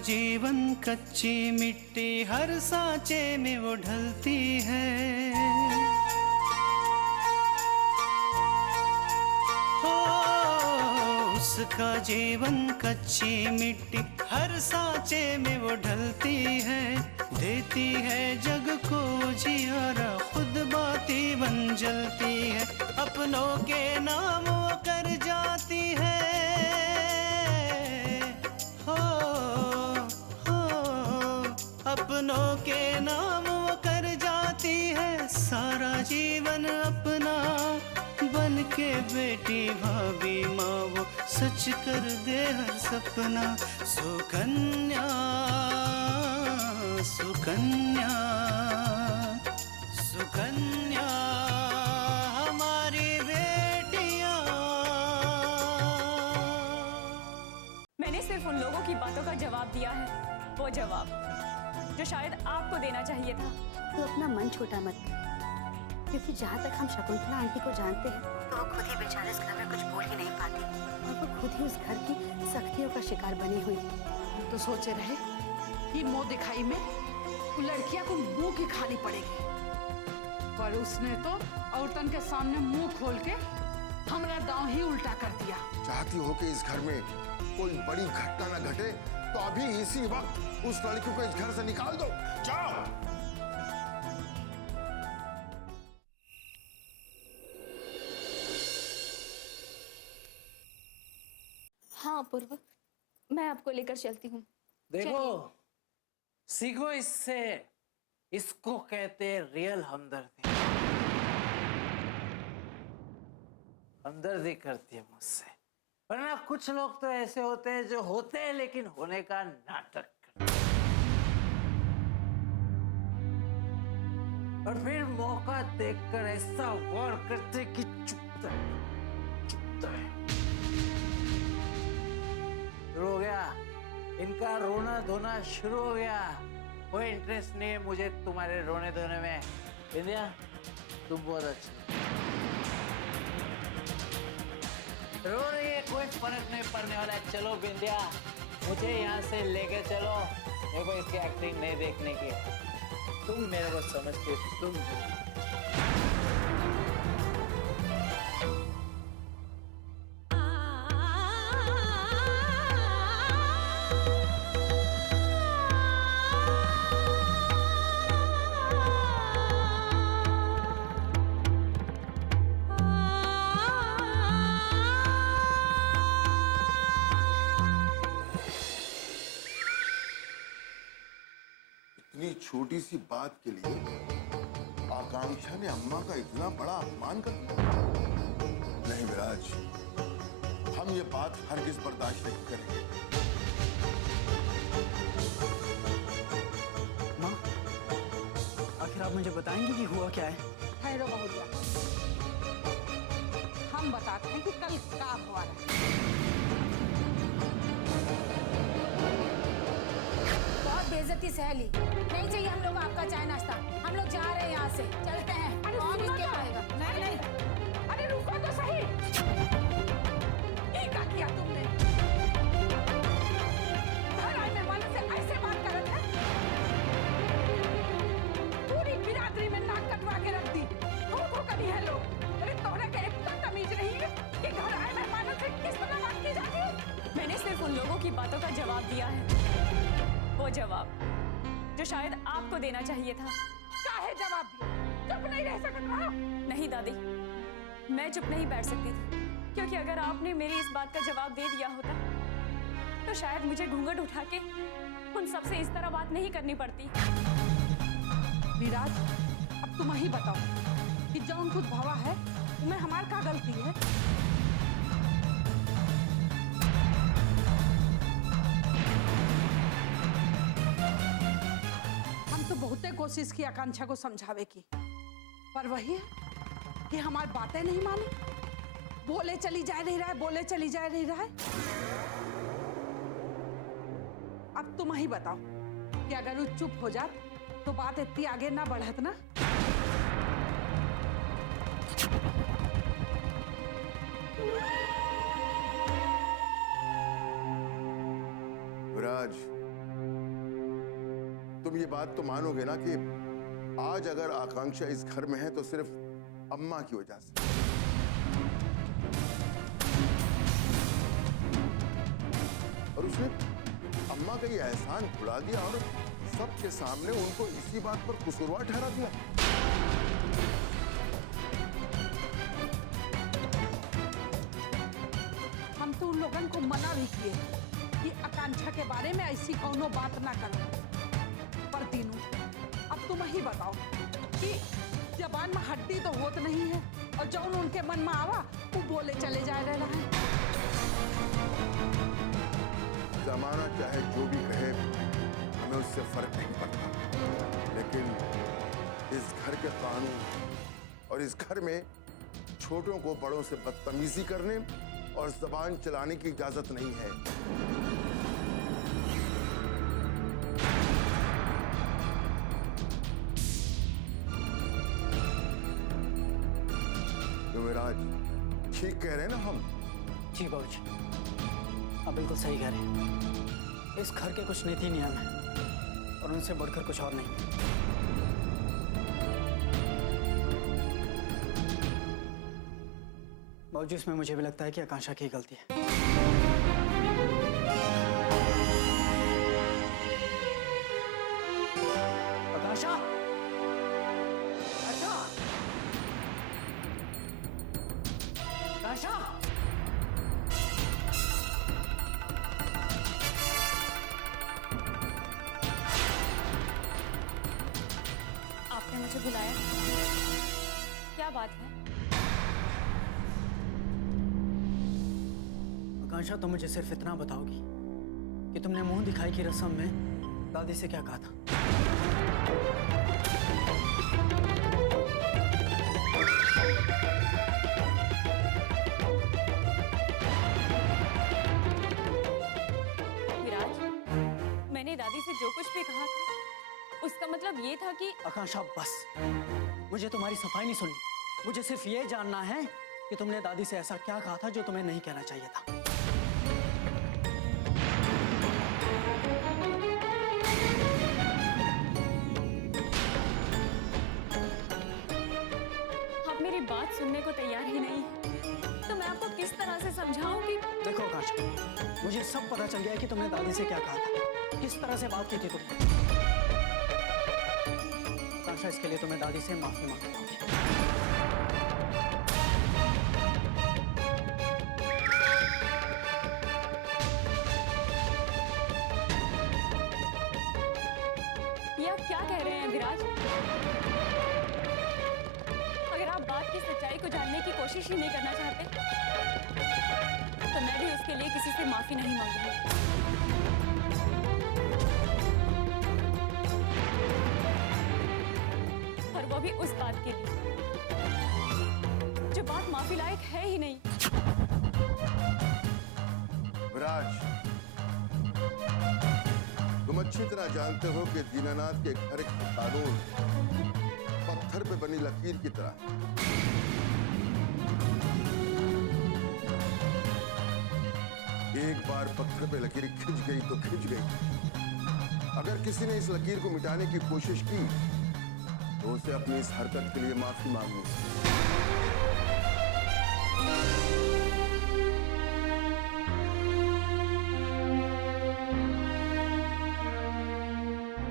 जीवन कच्ची मिट्टी, हर सांचे में वो ढलती है। हो उसका जीवन कच्ची मिट्टी, हर सांचे में वो ढलती है। देती है जग को जियारा, खुद बाती बन जलती है। अपनों के नाम वो कर जाती है। अपनों के नाम वो कर जाती है। सारा जीवन अपना बन के बेटी भाभी माँ वो सच कर दे हर सपना। सुकन्या सुकन्या सुकन्या हमारी बेटियां। मैंने सिर्फ उन लोगों की बातों का जवाब दिया है, वो जवाब जो शायद आपको देना चाहिए था। तो अपना मन छोटा मत कर, क्योंकि जहाँ तक हम शकुंतला आंटी को जानते हैं तो वो खुद ही बेचारे इस घर में कुछ बोल ही नहीं पाती, और वो खुद ही उस घर की सख्तियों का शिकार बनी हुई। हम तो सोचे रहे कि मुंह दिखाई में वो लड़कियां को मुंह की खानी पड़ेगी, पर उसने तो औरतन के सामने मुंह खोल के हमारा दांव ही उल्टा कर दिया। चाहती हो कि इस घर में कोई बड़ी घटना न घटे तो अभी इसी वक्त उस लड़की को इस घर से निकाल दो। जाओ। हाँ अपूर्व, मैं आपको लेकर चलती हूँ। देखो, सीखो इससे। इसको कहते हैं रियल हमदर्दी। हमदर्दी करती है मुझसे, वरना कुछ लोग तो ऐसे होते हैं जो होते हैं लेकिन होने का नाटक करते हैं, और फिर मौका देखकर ऐसा वार करते कि चुपता है। शुरू हो गया इनका रोना धोना, शुरू हो गया। कोई इंटरेस्ट नहीं है मुझे तुम्हारे रोने धोने में। विंध्या, तुम बहुत अच्छी रो रही है, कोई फर्क नहीं पड़ने वाला है। चलो विंध्या, मुझे यहाँ से लेके चलो। मेरे को इसकी एक्टिंग नहीं देखने की। तुम मेरे को समझती हो, तुम इतनी छोटी सी बात के लिए आकांक्षा ने अम्मा का इतना बड़ा अपमान कर दिया। नहीं विराज, हम ये बात हरगिज बर्दाश्त नहीं करेंगे। माँ, आखिर आप मुझे बताएंगे कि हुआ क्या है? ठहरो बहुरिया, हम बताते हैं कि कल क्या हुआ है। बेइज्जती सहेली, नहीं चाहिए हम लोग आपका चाय नाश्ता। हम लोग जा रहे हैं यहाँ से, चलते हैं। कौन इसके पाएगा? नहीं नहीं, अरे रुको तो सही। ये क्या किया तुमने? घर आए मेहमानों से ऐसे बात करत है? पूरी बिरादरी में नाक कटवा के रख दी। धोखो कभी है लोग। अरे तोहरा के इतना तमीज नहीं है कि घर आए मेहमानों से किस तरह बात की जाती है? मैंने सिर्फ उन लोगों की बातों का जवाब दिया है, वो जवाब जो शायद आपको देना चाहिए था। काहे जवाब दिया? चुप नहीं रह सकत रहा? नहीं दादी, मैं चुप नहीं बैठ सकती थी, क्योंकि अगर आपने मेरी इस बात का जवाब दे दिया होता तो शायद मुझे घूंघट उठा के उन सबसे इस तरह बात नहीं करनी पड़ती। विराज, अब तुम ही बताओ कि जौन कुछ भवा है उनमें हमार का गलती है? बहुते कोशिश की आकांक्षा को समझावे की, पर वही है कि हमारी बातें नहीं मानी। बोले चली जा रही है, बोले चली जा रही है। अब तुम ही बताओ कि अगर वो चुप हो जात तो बात इतनी आगे ना बढ़त ना। विराज, ये बात तो मानोगे ना कि आज अगर आकांक्षा इस घर में है तो सिर्फ अम्मा की वजह से। और उसने अम्मा का ये एहसान भुला दिया और सबके सामने उनको इसी बात पर कसूरवार ठहरा दिया। हम तो उन लोगों को मना भी किए कि आकांक्षा के बारे में ऐसी कौनो बात ना करो। पर तीनू, अब तुम ही बताओ कि जबान में हड्डी तो होत नहीं है और जौन उनके मन में आवा वो बोले चले जा रहे हैं। जमाना चाहे जो भी कहे, हमें उससे फर्क नहीं पड़ता, लेकिन इस घर के कानून और इस घर में छोटों को बड़ों से बदतमीजी करने और जबान चलाने की इजाजत नहीं है। युवराज, ठीक कह रहे हैं ना हम? जी बाबूजी, आप बिल्कुल सही कह रहे हैं। इस घर के कुछ नीति नियम हैं और उनसे बढ़कर कुछ और नहीं। बाबूजी, इसमें मुझे भी लगता है कि आकांक्षा की गलती है। आकांक्षा! आकांक्षा! आपने मुझे बुलाया, क्या बात है? आकांक्षा, तुम मुझे सिर्फ इतना बताओगी कि तुमने मुंह दिखाई की रस्म में दादी से क्या कहा था? विराज, मैंने दादी से जो कुछ भी कहा था उसका मतलब ये था कि आकांक्षा, बस, मुझे तुम्हारी सफाई नहीं सुननी। मुझे सिर्फ ये जानना है कि तुमने दादी से ऐसा क्या कहा था जो तुम्हें नहीं कहना चाहिए था। आप मेरी बात सुनने को तैयार ही नहीं है, तो मैं आपको किस तरह से समझाऊं कि देखो आकांक्षा, मुझे सब पता चल गया है कि तुमने दादी से क्या कहा था, किस तरह से बात की थी तुमने। आकांक्षा, इसके लिए तुम्हें दादी से माफी मांगनी होगी। ये आप क्या कह रहे हैं विराज? अगर आप बात की सच्चाई को जानने की कोशिश ही नहीं करना चाहते तो मैं भी उसके लिए किसी से माफी नहीं मांगूंगी। और वो भी उस बात के लिए जो बात माफी लायक है ही नहीं। विराज, तुम अच्छी तरह जानते हो कि दीनानाथ के घर का कानून पत्थर पे बनी लकीर की तरह है। एक बार पत्थर पे लकीर खिंच गई तो खिंच गई। अगर किसी ने इस लकीर को मिटाने की कोशिश की तो उसे अपनी इस हरकत के लिए माफी मांगनी है।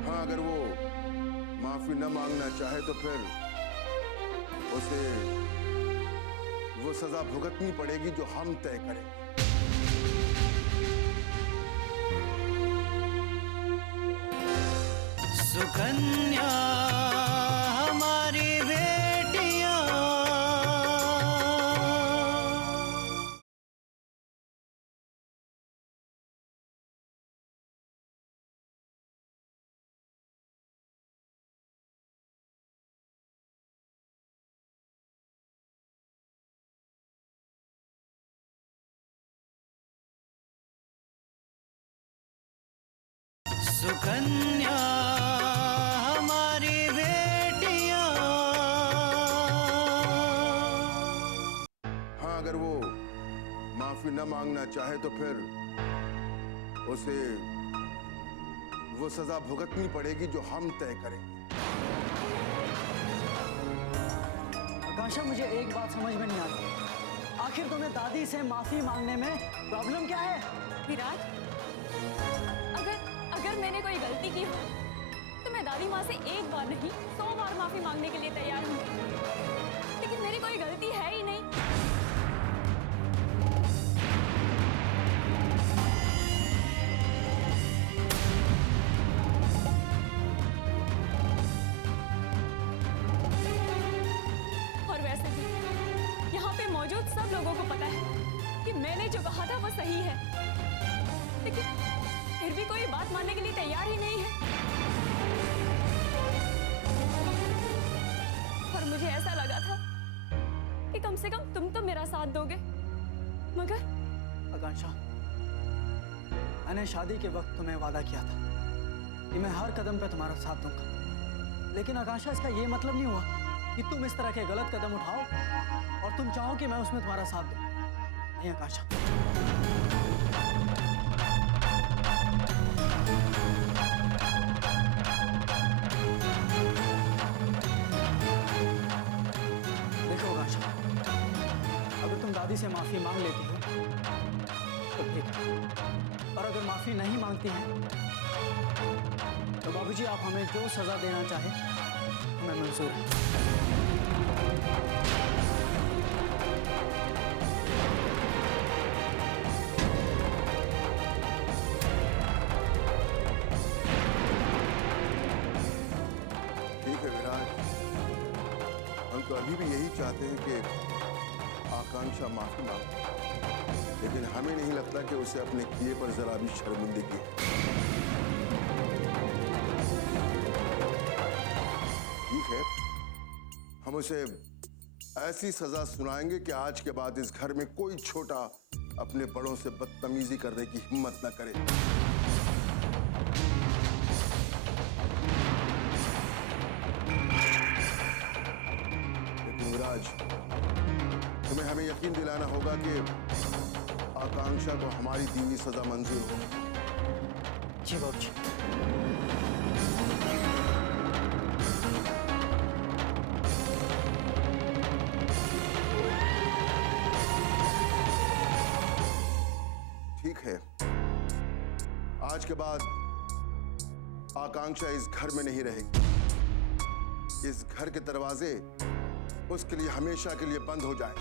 हाँ, अगर वो माफी न मांगना चाहे तो फिर उसे वो सजा भुगतनी पड़ेगी जो हम तय करेंगे। सुकन्या हमारी बेटियां, सुकन्या हमारी बेटियां। हाँ, अगर वो माफी न मांगना चाहे तो फिर उसे वो सजा भुगतनी पड़ेगी जो हम तय करेंगे। आकांक्षा, मुझे एक बात समझ में नहीं आती, आखिर तुम्हें दादी से माफी मांगने में प्रॉब्लम क्या है? विराज, अगर मैंने कोई गलती की हो तो मैं दादी माँ से एक बार नहीं 100 बार माफी मांगने के लिए तैयार हूँ, लेकिन मेरी कोई गलती है ही नहीं। और वैसे भी यहाँ पे मौजूद सब लोगों को पता है कि मैंने जो कहा था वो सही है, लेकिन फिर भी कोई बात मानने के लिए तैयार ही नहीं है। और मुझे ऐसा लगा था कि कम से कम तुम तो मेरा साथ दोगे, मगर आकांक्षा, मैंने शादी के वक्त तुम्हें वादा किया था कि मैं हर कदम पे तुम्हारा साथ दूंगा, लेकिन आकांक्षा, इसका ये मतलब नहीं हुआ कि तुम इस तरह के गलत कदम उठाओ और तुम चाहो कि मैं उसमें तुम्हारा साथ दूं। नहीं आकांक्षा, देखो आकांक्षा, अगर तुम दादी से माफी मांग लेती हो तो ठीक है, और अगर माफी नहीं मांगती हैं तो बाबूजी आप हमें जो सजा देना चाहे हमें मंजूर है। ठीक है विराज, हम तो अभी भी यही चाहते हैं कि आकांक्षा माफी मांगे, लेकिन हमें नहीं लगता कि उसे अपने किए पर जरा भी शर्मिंदगी है। ठीक है, हम उसे ऐसी सजा सुनाएंगे कि आज के बाद इस घर में कोई छोटा अपने बड़ों से बदतमीजी करने की हिम्मत न करे। लेकिन विराज, तुम्हें हमें यकीन दिलाना होगा कि आकांक्षा को हमारी दीनी सजा मंजूर हो। जी बाबूजी। ठीक है, आज के बाद आकांक्षा इस घर में नहीं रहेगी। इस घर के दरवाजे उसके लिए हमेशा के लिए बंद हो जाए।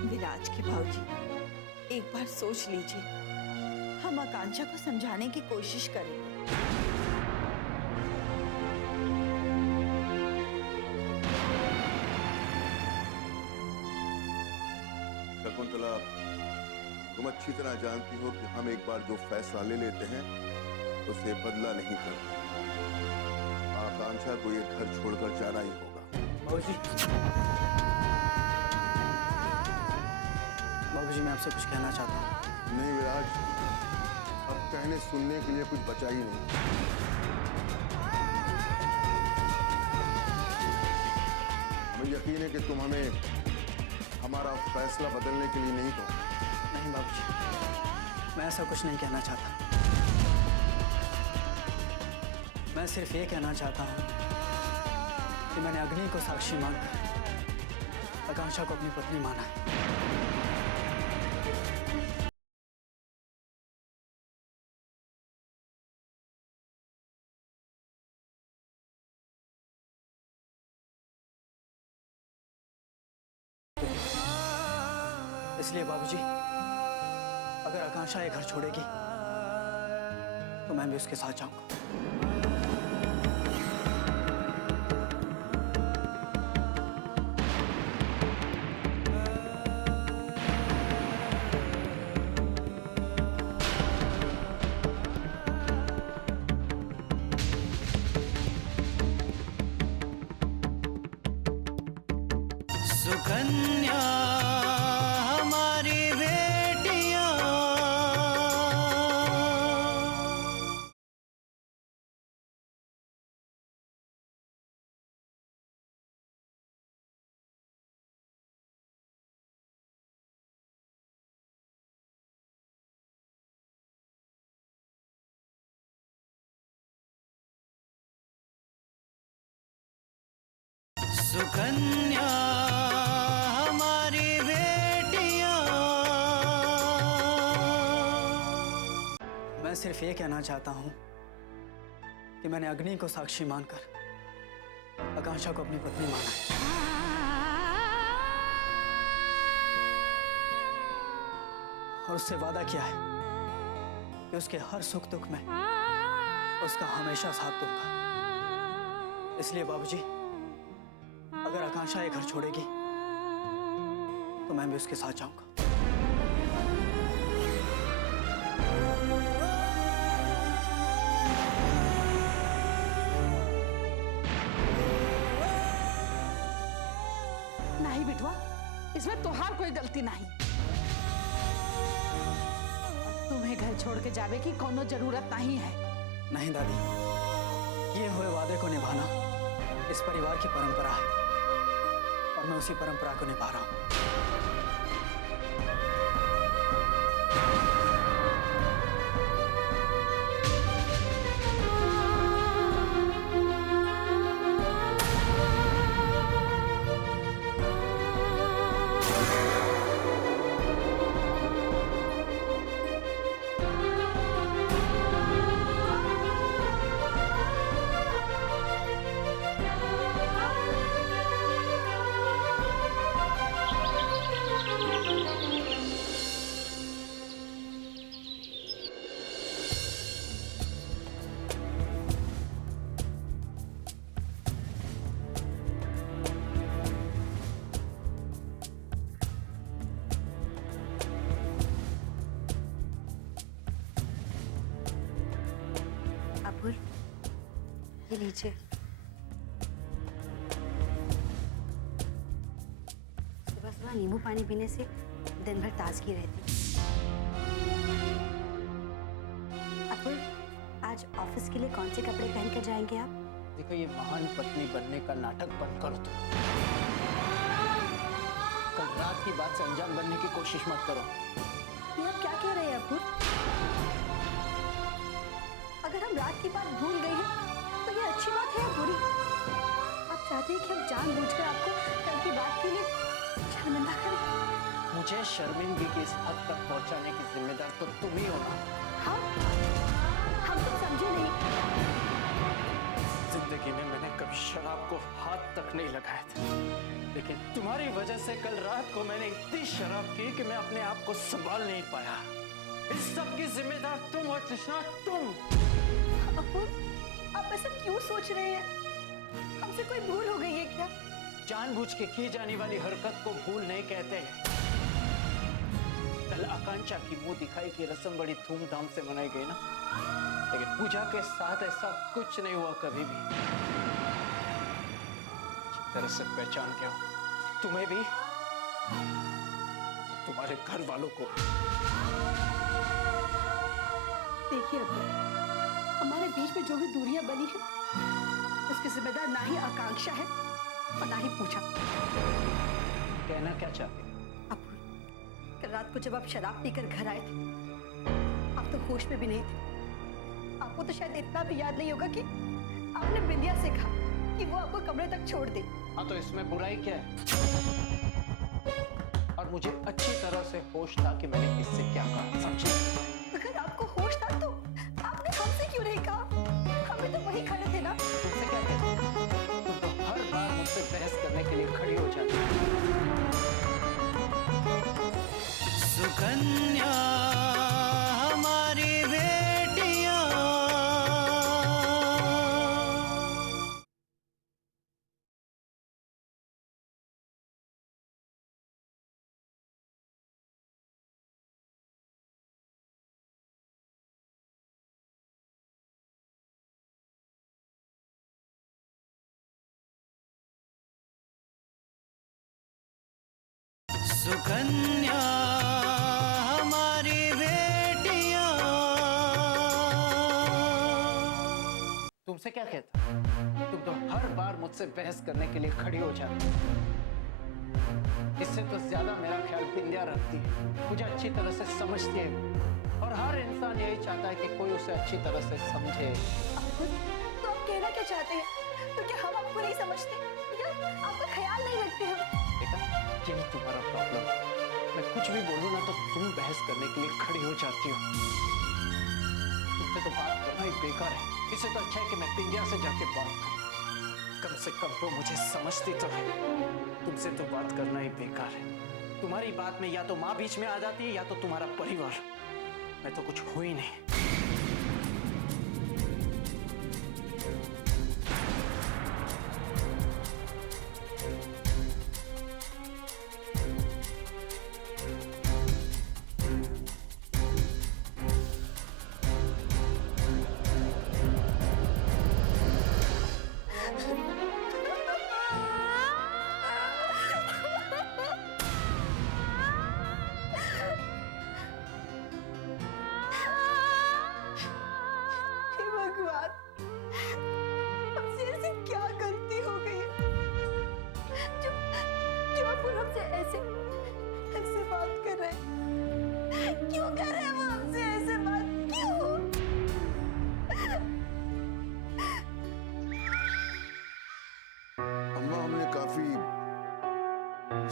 विराज के भाऊजी, एक बार सोच लीजिए, हम आकांक्षा को समझाने की कोशिश करें। शकुंतला, तुम अच्छी तरह जानती हो कि हम एक बार जो फैसला ले लेते हैं उसे बदला नहीं करते। आकांक्षा को ये घर छोड़कर जाना ही होगा। बाबूजी, बाबूजी मैं आपसे कुछ कहना चाहता हूँ। नहीं विराज, अब कहने सुनने के लिए कुछ बचा ही नहीं। मुझे यकीन है कि तुम हमें हमारा फैसला बदलने के लिए नहीं कहो। नहीं बाबूजी, मैं ऐसा कुछ नहीं कहना चाहता। मैं सिर्फ ये कहना चाहता हूँ कि मैंने अग्नि को साक्षी मानकर आकांक्षा को अपनी पत्नी माना है। इसलिए बाबूजी, अगर आकांक्षा ये घर छोड़ेगी तो मैं भी उसके साथ जाऊंगा। सुगंध सुकन्या हमारी बेटियां। मैं सिर्फ ये कहना चाहता हूं कि मैंने अग्नि को साक्षी मानकर आकांक्षा को अपनी पत्नी माना है। और उससे वादा किया है कि उसके हर सुख दुख में उसका हमेशा साथ दूंगा। इसलिए बाबूजी, अगर आकांक्षा ये घर छोड़ेगी तो मैं भी उसके साथ जाऊंगा। नहीं बिटवा, इसमें तोहार कोई गलती नहीं। तुम्हें घर छोड़ के जावे की कोनो जरूरत नहीं है। नहीं दादी, किए हुए वादे को निभाना इस परिवार की परंपरा है और मैं उसी परंपरा को निभा रहा हूं। अपुर, ये लीजिए। सुबह सुबह नींबू पानी पीने से दिन भर ताजगी रहती। अपुर, आज ऑफिस के लिए कौन से कपड़े पहन कर जाएंगे आप? देखो, ये महान पत्नी बनने का नाटक बंद करो तुम। कल रात की बात से अनजान बनने की कोशिश मत करो। ये आप क्या कह रहे हैं अपुर? अगर हम रात की बात भूल गए हैं तो ये अच्छी बात है या बुरी? आप चाहते हैं कि हम जानबूझकर आपको कल की बात के लिए शर्मिंदा करें? मुझे शर्मिंदगी की इस हद तक पहुंचाने की जिम्मेदार तो तुम ही हो ना। हम तो समझे नहीं। जिंदगी में मैंने कभी शराब को हाथ तक नहीं लगाया था, लेकिन तुम्हारी वजह से कल रात को मैंने इतनी शराब की कि मैं अपने आप को संभाल नहीं पाया। इस सब की जिम्मेदार तुम हो तृष्णा, तुम। अपुर, आप ऐसा क्यों सोच रहे हैं? हमसे कोई भूल हो गई है क्या? जानबूझ के की जाने वाली हरकत को भूल नहीं कहते। कल आकांक्षा की मुंह दिखाई की रस्म बड़ी धूमधाम से मनाई गई ना, लेकिन पूजा के साथ ऐसा कुछ नहीं हुआ कभी भी। जिस तरह से पहचान गया तुम्हें भी, तुम्हारे घर वालों को। देखिए अपुर, हमारे बीच में जो भी दूरियां बनी है उसकी जिम्मेदार ना ही आकांक्षा है और ना ही पूजा। कहना क्या चाहते? अपुर, कल रात को जब आप शराब पीकर घर आए थे, आप तो होश में भी नहीं थे। आपको तो शायद इतना भी याद नहीं होगा कि आपने बिंदिया से कहा कि वो आपको कमरे तक छोड़ दे। हाँ, तो इसमें बुराई क्या है? और मुझे अच्छी तरह से होश था कि मैंने किससे क्या कहा, समझे? अगर आपको होश था तो आपने हमसे क्यों नहीं कहा? हमें तो वही खड़े थे ना। तुमसे क्या कहते? तुम तो हर बार मुझसे बहस करने के लिए खड़ी हो जाती हो। सुकन्या हमारी बेटियां। सुकन्या हमारी बेटियां। तुमसे क्या कहता? तुम तो हर बार मुझसे बहस करने के लिए खड़ी हो जाती। इससे तो ज्यादा मेरा ख्याल बिंदिया रखती है, मुझे अच्छी तरह से समझती है, और हर इंसान यही चाहता है कि कोई उसे अच्छी तरह से समझे। तो आप कहना क्या चाहते हैं? तो क्या हम आपको नहीं समझते या आपका ख्याल नहीं रखते हम। देखा, यही तुम्हारा प्रॉब्लम है। मैं कुछ भी बोलूं ना तो तुम बहस करने के लिए खड़ी हो जाती हो। तुमसे तो बात करना ही बेकार है। इससे तो अच्छा है कि मैं बिंदिया से जाके बात करूं। कम से कम वो मुझे समझती तो है। तुमसे तो बात करना ही बेकार है। तुम्हारी बात में या तो माँ बीच में आ जाती है या तो तुम्हारा परिवार। मैं तो कुछ हो ही नहीं। हे भगवान, हमसे ऐसे क्या गलती हो गई जो जो अब वो हमसे ऐसे ऐसे बात कर रहे हैं? क्यों कर रहे हैं वो हमसे ऐसे बात? क्यों? अम्मा, हमने काफी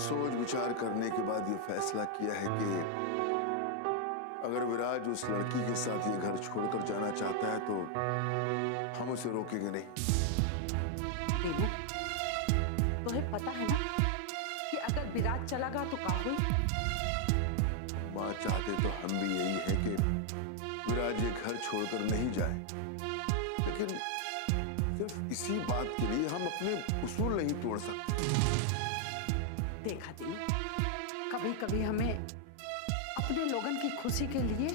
सोच विचार करने के बाद ये फैसला किया है कि अगर विराज उस लड़की के साथ ये घर छोड़कर जाना चाहता है तो हम उसे रोकेंगे नहीं। देवू, तुम्हें पता है ना कि अगर विराज चला गया तो क्या हुई? माँ चाहते तो हम भी यही है कि विराज ये घर छोड़कर नहीं जाए, लेकिन सिर्फ इसी बात के लिए हम अपने उसूल नहीं तोड़ सकते। देखा देवू, कभी कभी हमें अपने लोगन की खुशी के लिए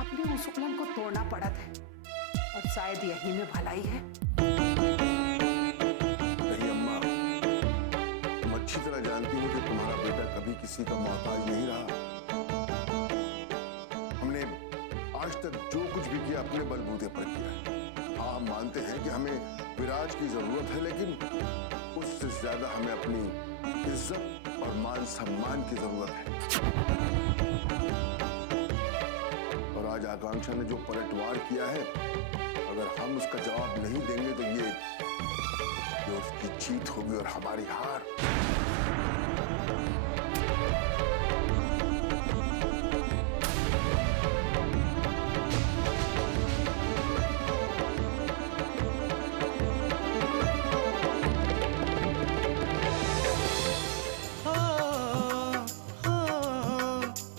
अपने उसूलन को तोड़ना पड़ता है और शायद यही में भलाई है। नहीं अम्मा, तुम अच्छी तरह जानती हो कि तुम्हारा बेटा कभी किसी का मोहताज नहीं रहा। हमने आज तक जो कुछ भी किया अपने बलबूते पर किया है। हाँ, हम मानते हैं कि हमें विराज की जरूरत है, लेकिन उससे ज्यादा हमें अपनी इज्जत और मान सम्मान की जरूरत है। और आज आकांक्षा ने जो पलटवार किया है, अगर हम उसका जवाब नहीं देंगे तो ये उसकी जीत होगी और हमारी हार।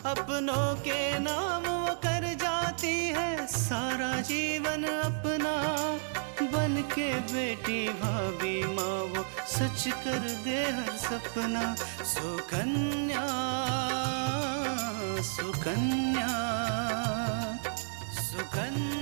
अपनों के नाम वो कर जाती है सारा जीवन अपना। बन के बेटी भाभी माँ वो सच कर दे हर सपना। सुकन्या सुकन्या सुकन्या।